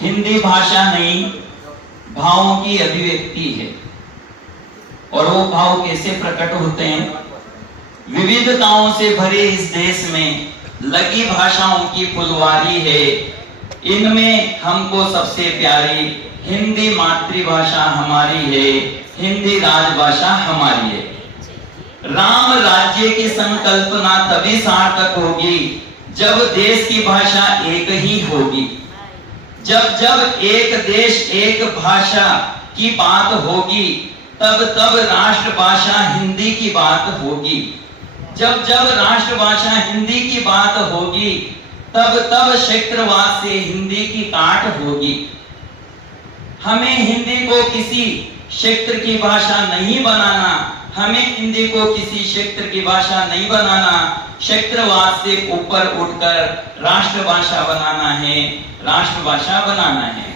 हिंदी भाषा नहीं, भावों की अभिव्यक्ति है। और वो भाव कैसे प्रकट होते हैं? विविधताओं से भरे इस देश में लगी भाषाओं की फुलवारी है। इनमें हमको सबसे प्यारी हिंदी मातृभाषा हमारी है, हिंदी राजभाषा हमारी है। राम राज्य की संकल्पना तभी सार्थक होगी जब देश की भाषा एक ही होगी। जब जब एक देश एक भाषा की बात होगी, तब तब राष्ट्रभाषा हिंदी की बात होगी। जब जब राष्ट्रभाषा हिंदी की बात होगी, तब तब क्षेत्रवाद से हिंदी की काट होगी। हमें हिंदी को किसी क्षेत्र की भाषा नहीं बनाना, हमें हिंदी को किसी क्षेत्र की भाषा नहीं बनाना, क्षेत्रवाद से ऊपर उठकर राष्ट्रभाषा बनाना है, राष्ट्रभाषा बनाना है।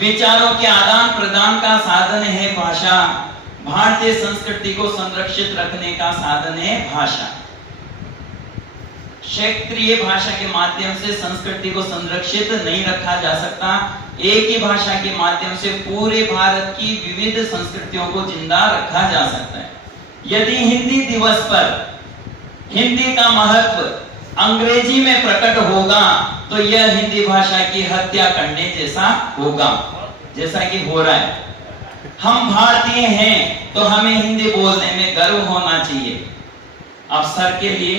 विचारों के आदान प्रदान का साधन है भाषा। भारतीय संस्कृति को संरक्षित रखने का साधन है भाषा। क्षेत्रीय भाषा के माध्यम से संस्कृति को संरक्षित नहीं रखा जा सकता। एक ही भाषा के माध्यम से पूरे भारत की विविध संस्कृतियों को जिंदा रखा जा सकता है। यदि हिंदी दिवस पर हिंदी का महत्व अंग्रेजी में प्रकट होगा, तो यह हिंदी भाषा की हत्या करने जैसा होगा, जैसा कि हो रहा है। हम भारतीय हैं तो हमें हिंदी बोलने में गर्व होना चाहिए। अवसर के लिए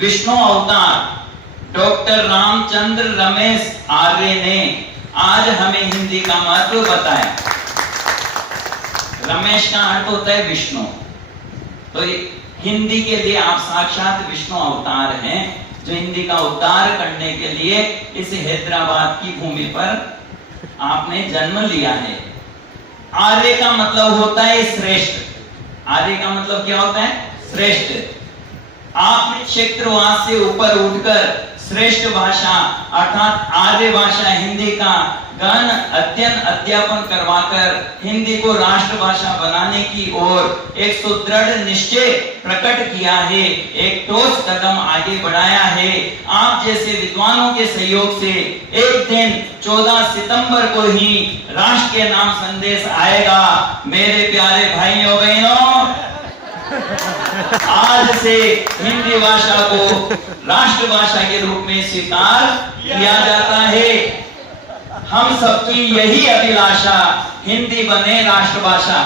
विष्णु अवतार डॉक्टर रामचंद्र रमेश आर्य ने आज हमें हिंदी का महत्व बताया। रमेश का अर्थ होता है विष्णु, तो हिंदी के लिए आप साक्षात विष्णु अवतार हैं, जो हिंदी का उद्धार करने के लिए इस हैदराबाद की भूमि पर आपने जन्म लिया है। आर्य का मतलब होता है श्रेष्ठ। आर्य का मतलब क्या होता है? श्रेष्ठ। आपने क्षेत्रवाद से ऊपर उठकर श्रेष्ठ भाषा अर्थात आर्य भाषा हिंदी का गहन अध्ययन अध्यापन करवाकर हिंदी को राष्ट्रभाषा बनाने की ओर एक सुदृढ़ निश्चय प्रकट किया है, एक ठोस कदम आगे बढ़ाया है। आप जैसे विद्वानों के सहयोग से एक दिन 14 सितंबर को ही राष्ट्र के नाम संदेश आएगा। मेरे प्यारे भाइयों बहनों, आज से हिंदी भाषा को राष्ट्रभाषा के रूप में स्वीकार किया जाता है। हम सबकी यही अभिलाषा, हिंदी बने राष्ट्रभाषा।